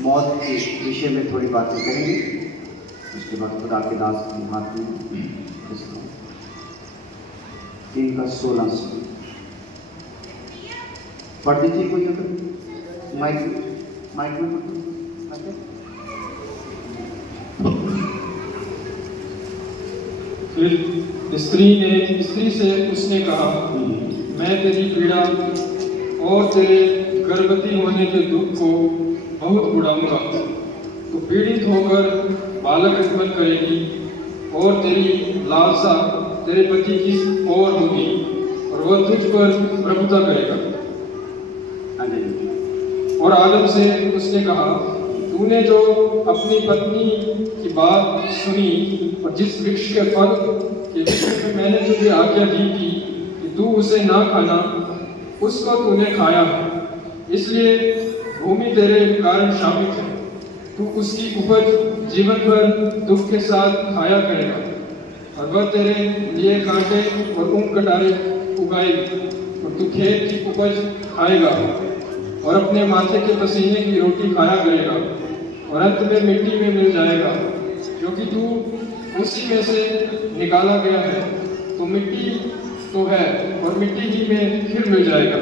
मौत के विषय में थोड़ी बातें करेंगे। उसके बाद खुदा के दास के हाथ में 3 का 16 से पढ़ दीजिए कोई अगर माइक में फिर स्त्री से उसने कहा, मैं तेरी पीड़ा और तेरे गर्भवती होने के दुख को बहुत उड़ाऊंगा। तो पीड़ित होकर बालक उत्पन्न करेगी और तेरी लालसा तेरे पति की ओर होगी और वह तुझ पर प्रभुता करेगा। और आदम से उसने कहा, तूने जो अपनी पत्नी की बात सुनी और जिस वृक्ष के फल के विषय में मैंने तुझे आज्ञा दी थी कि तू उसे ना खाना, उसको तूने खाया, इसलिए भूमि तेरे कारण शापित है। तू उसकी उपज जीवन भर दुख के साथ खाया करेगा और वह तेरे लिए कांटे और ऊन कटारे उगाएगी और तू खेत की उपज खाएगा और अपने माथे के पसीने की रोटी खाया करेगा और अंत में मिट्टी में मिल जाएगा, क्योंकि तू उसी में से निकाला गया है। तो मिट्टी तो है और मिट्टी ही में फिर मिल जाएगा।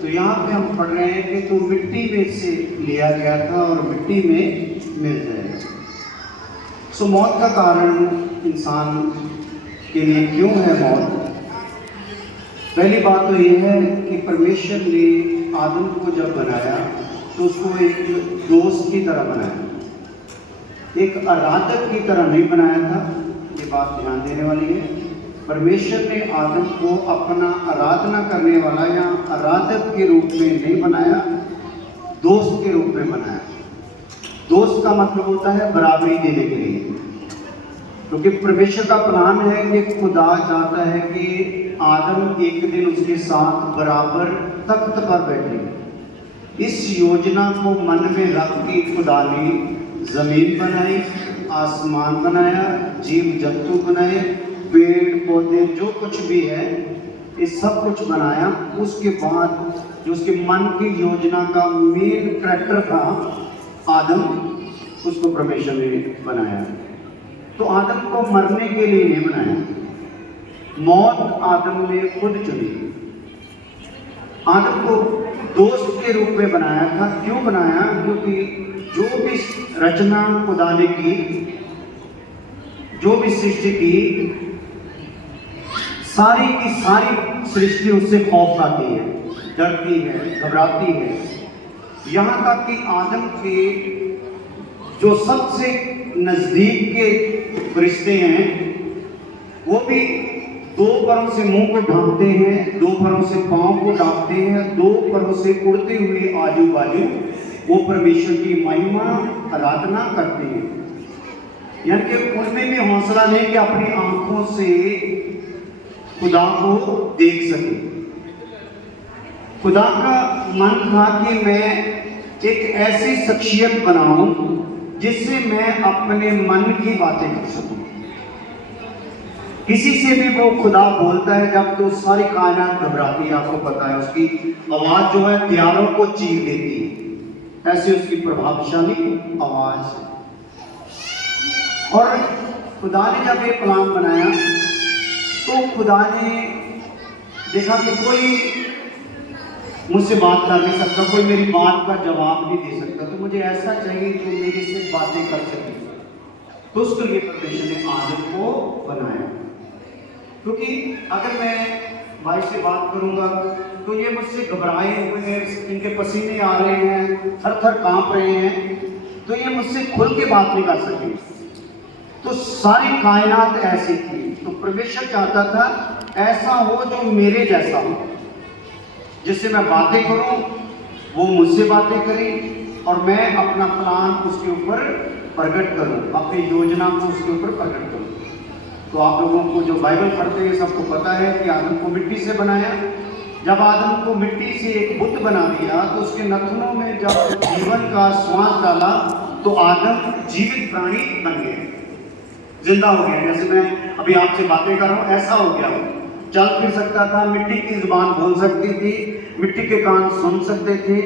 तो यहाँ पे हम पढ़ रहे हैं कि तू मिट्टी में से लिया गया था और मिट्टी में मिल जाएगा। सो मौत का कारण इंसान के लिए क्यों है मौत? पहली बात तो ये है कि परमेश्वर ने आदम को जब बनाया तो उसको एक दोस्त की तरह बनाया, एक आराधक की तरह नहीं बनाया था। ये बात ध्यान देने वाली है। परमेश्वर ने आदम को अपना आराधना करने वाला या आराधक के रूप में नहीं बनाया, दोस्त के रूप में बनाया। दोस्त का मतलब होता है बराबरी देने के लिए, क्योंकि परमेश्वर का प्लान है कि खुदा चाहता है कि आदम एक दिन उसके साथ बराबर तख्त पर बैठे। इस योजना को मन में रख के खुदा ने जमीन बनाई, आसमान बनाया, जीव जंतु बनाए, पेड़ पौधे जो कुछ भी है ये सब कुछ बनाया। उसके बाद जो उसके मन की योजना का मेन कैरेक्टर था आदम, उसको परमेश्वर ने बनाया। तो आदम को मरने के लिए नहीं बनाया, मौत आदम ने खुद चुनी। आदम को दोस्त के रूप में बनाया था। क्यों बनाया? क्योंकि जो भी रचना खुदा ने की, जो भी सृष्टि की, सारी की सारी सृष्टि उससे खौफ खाती है, डरती है, घबराती है। यहाँ तक कि आदम के जो सबसे नजदीक के फरिश्ते हैं वो भी 2 परों से मुंह को ढांकते हैं, 2 परों से पांव को ढांकते हैं, 2 परों से उड़ते हुए आजू बाजू वो परमेश्वर की महिमा आराधना करते हैं। यानी कि उनमें भी हौसला नहीं कि अपनी आंखों से खुदा को देख सके। खुदा का मन था कि मैं एक ऐसी शख्सियत बनाऊं जिससे मैं अपने मन की बातें कर सकूं। किसी से भी वो खुदा बोलता है जब तो सारी कायनात घबराती है। आपको पता है उसकी आवाज जो है दीवारों को चीर देती है, ऐसी उसकी प्रभावशाली आवाज है। और खुदा ने जब ये प्लान बनाया तो खुदा ने देखा कि कोई मुझसे बात कर नहीं सकता, कोई मेरी बात का जवाब नहीं दे सकता, तो मुझे ऐसा चाहिए जो मेरे से बातें कर सके। तो उसके लिए परमेश्वर ने आदम को बनाया। क्योंकि अगर मैं भाई से बात करूंगा तो ये मुझसे घबराए हुए हैं, इनके पसीने आ रहे हैं, थर थर कांप रहे हैं, तो ये मुझसे खुल के बात नहीं कर सके। तो सारी कायनात ऐसी थी। तो परमेश्वर चाहता था ऐसा हो जो मेरे जैसा हो, जिससे मैं बातें करूं, वो मुझसे बातें करे और मैं अपना प्लान उसके ऊपर प्रकट करूं, अपनी योजना को उसके ऊपर प्रकट करूं। तो आप लोगों को जो बाइबल पढ़ते हैं सबको पता है कि आदम को मिट्टी से बनाया। जब आदम को मिट्टी से एक बुत बना दिया तो उसके नथनों में जब जीवन का श्वास डाला तो आदम जीवित प्राणी बन गया, जिंदा हो गया। जैसे मैं अभी आपसे बातें कर रहा हूँ ऐसा हो गया। वो चल फिर सकता था, मिट्टी की जुबान बोल सकती थी, मिट्टी के कान सुन सकते थे।